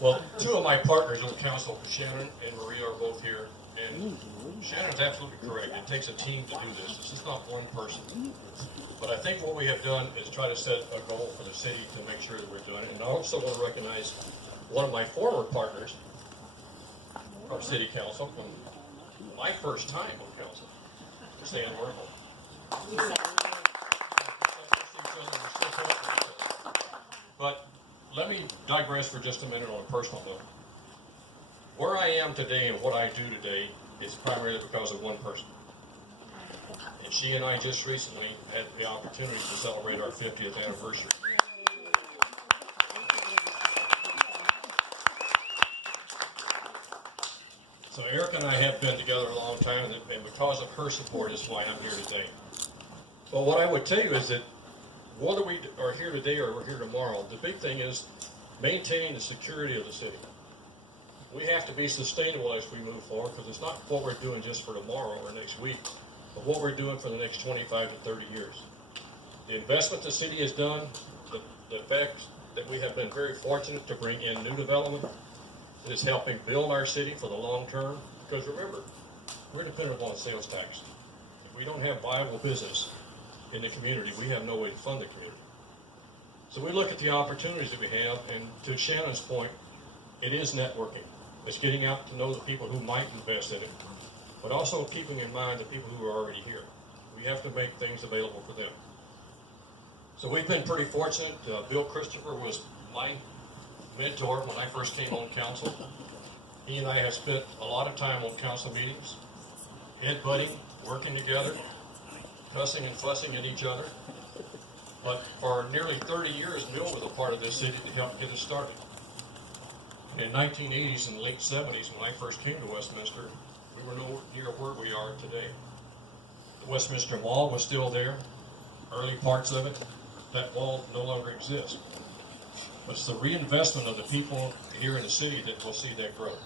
Well, two of my partners on council, Shannon and Maria, are both here. And Shannon's absolutely correct. It takes a team to do this. This is not one person. But I think what we have done is try to set a goal for the city to make sure that we're doing it. And I also want to recognize one of my former partners from city council from my first time on council, Stan Merkel. But let me digress for just a minute on a personal note. Where I am today and what I do today is primarily because of one person. And she and I just recently had the opportunity to celebrate our 50th anniversary. So Erica and I have been together a long time, and because of her support is why I'm here today. But what I would tell you is that whether we are here today or we're here tomorrow, the big thing is maintaining the security of the city. We have to be sustainable as we move forward, because it's not what we're doing just for tomorrow or next week, but what we're doing for the next 25 to 30 years. The investment the city has done, the fact that we have been very fortunate to bring in new development that is helping build our city for the long term, because remember, we're dependent upon sales tax. If we don't have viable business in the community, we have no way to fund the community. So we look at the opportunities that we have, and to Shannon's point, it is networking. It's getting out to know the people who might invest in it, but also keeping in mind the people who are already here. We have to make things available for them. So we've been pretty fortunate. Bill Christopher was my mentor when I first came on council. He and I have spent a lot of time on council meetings, headbutting, working together, cussing and fussing at each other. But for nearly 30 years, Bill was a part of this city to help get us started. In the 1980s and late 70s, when I first came to Westminster, we were nowhere near where we are today. The Westminster Mall was still there, early parts of it. That wall no longer exists. But it's the reinvestment of the people here in the city that will see that growth.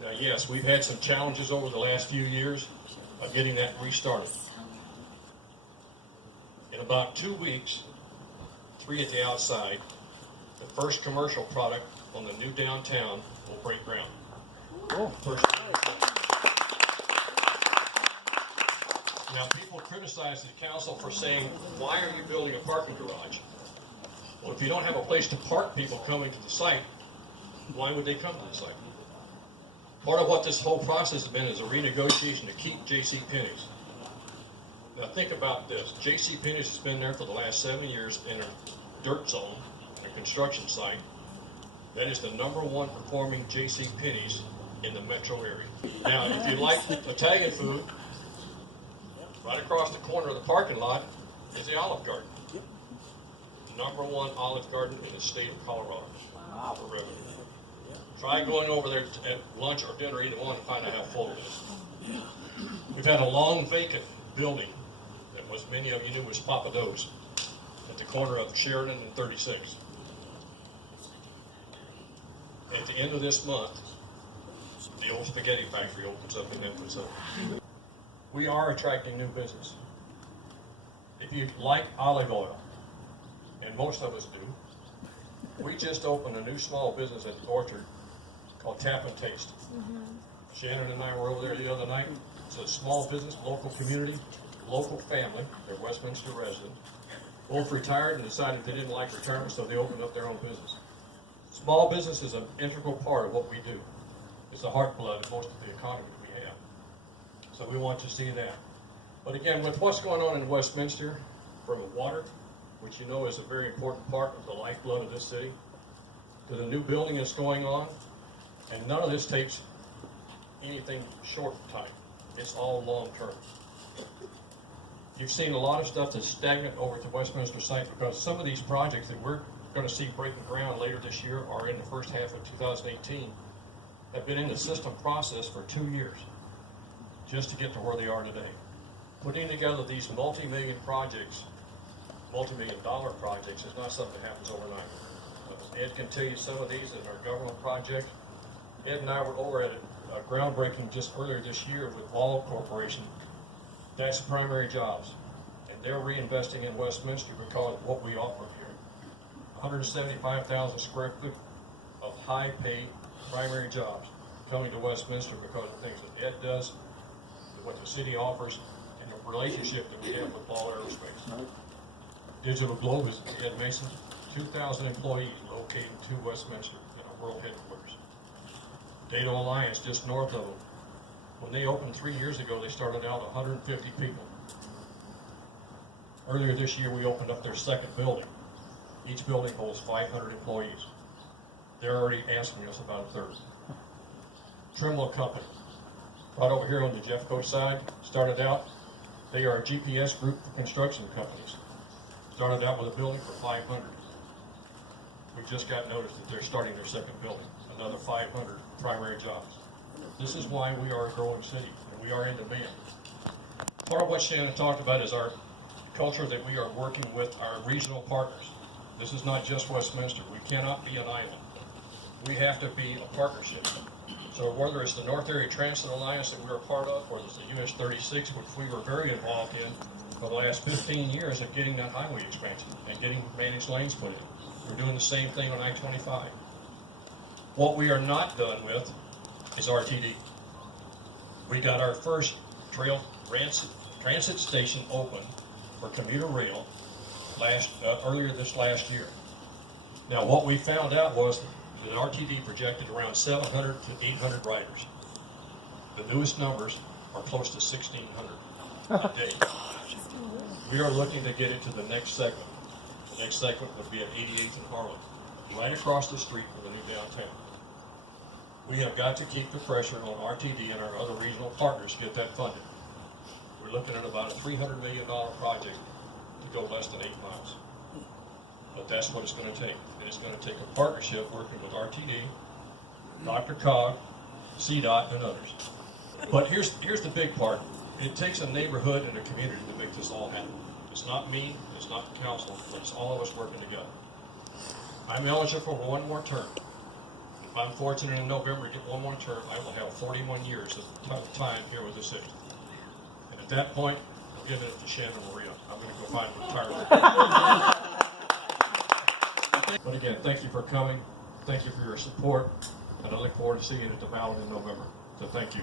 Now, yes, we've had some challenges over the last few years of getting that restarted. In about 2 weeks, 3 at the outside, the first commercial product on the new downtown will break ground. Now, people criticize the council for saying, why are you building a parking garage? Well, if you don't have a place to park people coming to the site, why would they come to the site? Part of what this whole process has been is a renegotiation to keep JCPenney's. Now think about this. JCPenney's has been there for the last 7 years in a dirt zone, a construction site. That is the #1 performing JCPenney's in the metro area. Now, if you like Italian food, right across the corner of the parking lot is the Olive Garden. #1 Olive Garden in the state of Colorado. Wow. For revenue. Try going over there at lunch or dinner either one and find out how full it is. We've had a long vacant building that was many of you knew was Papa Do's at the corner of Sheridan and 36. At the end of this month, the old spaghetti factory opens up in Memphis. So we are attracting new business. If you like olive oil, and most of us do, we just opened a new small business at the Orchard called Tap and Taste. Shannon and I were over there the other night. It's a small business, local community, local family. They're Westminster residents. Both retired and decided they didn't like retirement, so they opened up their own business. Small business is an integral part of what we do. It's the heartblood of most of the economy that we have. So we want to see that. But again, with what's going on in Westminster, from water, which you know is a very important part of the lifeblood of this city, to the new building that's going on, and none of this takes anything short of time. It's all long term. You've seen a lot of stuff that's stagnant over at the Westminster site because some of these projects that we're going to see breaking ground later this year or in the first half of 2018 have been in the system process for 2 years just to get to where they are today. Putting together these multi-million projects, multi-million-dollar projects, is not something that happens overnight. Ed can tell you some of these in our government project. Ed and I were over at a groundbreaking just earlier this year with Ball Corporation. That's primary jobs. And they're reinvesting in Westminster because of what we offer here. 175,000 square feet of high-paid primary jobs coming to Westminster because of things that Ed does, what the city offers, and the relationship that we have with Ball Aerospace. Digital Globe is, Ed Mason, 2,000 employees located to Westminster in our world headquarters. Data Alliance, just north of them. When they opened 3 years ago, they started out 150 people. Earlier this year, we opened up their second building. Each building holds 500 employees. They're already asking us about a third. Trimble Company, right over here on the Jeffco side, started out, they are a GPS group for construction companies. Started out with a building for 500. We just got notice that they're starting their second building, another 500 primary jobs. This is why we are a growing city, and we are in demand. Part of what Shannon talked about is our culture that we are working with our regional partners. This is not just Westminster. We cannot be an island. We have to be a partnership. So whether it's the North Area Transit Alliance that we're a part of, or it's the US 36, which we were very involved in for the last 15 years of getting that highway expansion and getting managed lanes put in. We're doing the same thing on I-25. What we are not done with is RTD. We got our first trail transit station open for commuter rail earlier this last year. Now what we found out was that RTD projected around 700 to 800 riders. The newest numbers are close to 1,600 a day. We are looking to get into the next segment. The next segment would be at 88th and Harlan, right across the street from the new downtown. We have got to keep the pressure on RTD and our other regional partners to get that funded. We're looking at about a $300 million project to go less than 8 miles. But that's what it's going to take. And it's going to take a partnership working with RTD, Dr. Cog, CDOT, and others. But here's the big part. It takes a neighborhood and a community to make this all happen. It's not me, it's not the council, but it's all of us working together. I'm eligible for one more term. If I'm fortunate in November to get one more term, I will have 41 years of time here with the city. And at that point, I'm giving it to Shannon Maria. I'm going to go find a retirement. But again, thank you for coming. Thank you for your support. And I look forward to seeing you at the ballot in November. So thank you.